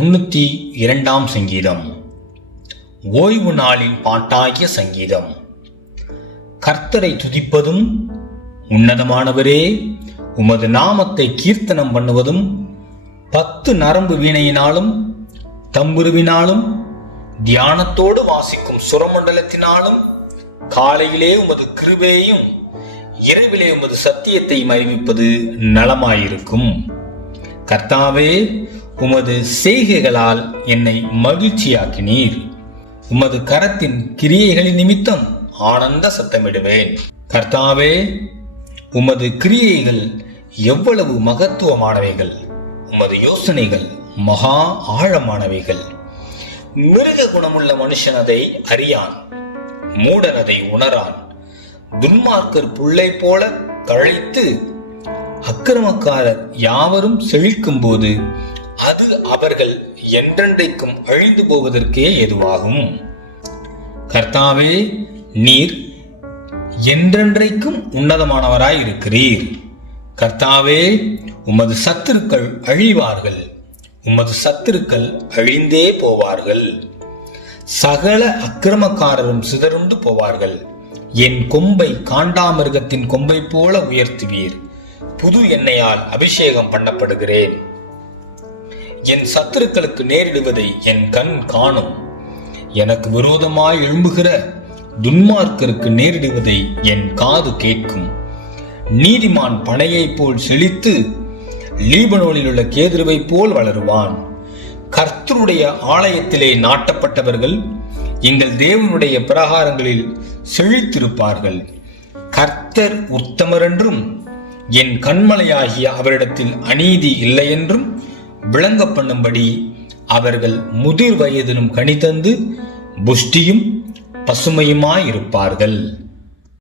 92 சங்கீதம். ஓய்வு நாளின் பாட்டாகிய சங்கீதம். கர்த்தரை துதிப்பதும், உன்னதமானவரே உமது நாமத்தை கீர்த்தனம் பண்ணுவதும், 10 நரம்பு வீணையினாலும் தம்புருவினாலும் தியானத்தோடு வாசிக்கும் சுரமண்டலத்தினாலும் காலையிலே உமது கிருபையையும் இரவிலே உமது சத்தியத்தை அறிவிப்பது நலமாயிருக்கும். கர்த்தாவே, உமது செய்கைகளால் என்னை மகிழ்ச்சியாக்கினீர். உமது கரத்தின் கிரியைகளின் நிமித்தம் ஆனந்த சத்தமிடுவேன். கர்த்தாவே, உமது கிரியைகள் எவ்வளவு மகத்துவமானவைகள்! உமது யோசனைகள் மகா ஆழமானவைகள். மிருக குணமுள்ள மனுஷன் அதை அறியான், மூடன் அதை உணரான். துன்மார்க்கர் புல்லை போல தழைத்து அக்கிரமக்காரர் யாவரும் செழிக்கும் போது அது அவர்கள் என்றென்றைக்கும் அழிந்து போவதற்கே ஏதுவாகும். கர்த்தாவே, நீர் என்றென்றைக்கும் உன்னதமானவராய் இருக்கிறீர். கர்த்தாவே, உமது சத்துருக்கள் அழிவார்கள், உமது சத்துருக்கள் அழிந்தே போவார்கள். சகல அக்கிரமக்காரரும் சிதறுண்டு போவார்கள். என் கொம்பை காண்டாமிருகத்தின் கொம்பை போல உயர்த்துவீர். புது எண்ணெயால் அபிஷேகம் பண்ணப்படுகிறேன். என் சத்துருக்களுக்கு நேரிடுவதை என் கண் காணும். எனக்கு விரோதமாய் எழும்புகிற துன்மார்க்கருக்கு நேரிடுவதை என் காது கேட்கும். நீதிமான் பனையை போல் செழித்து லீபனோனில் உள்ள கேதுருவை போல் வளருவான். கர்த்தருடைய ஆலயத்திலே நாட்டப்பட்டவர்கள் எங்கள் தேவனுடைய பிரகாரங்களில் செழித்திருப்பார்கள். கர்த்தர் உத்தமர் என்றும் என் கண்மலையாகிய அவரிடத்தில் அநீதி இல்லை என்றும் விளங்க பண்ணும்படி அவர்கள் முதிர் வயதிலும் கனி தந்து புஷ்டியும் பசுமையுமாயிருப்பார்கள்.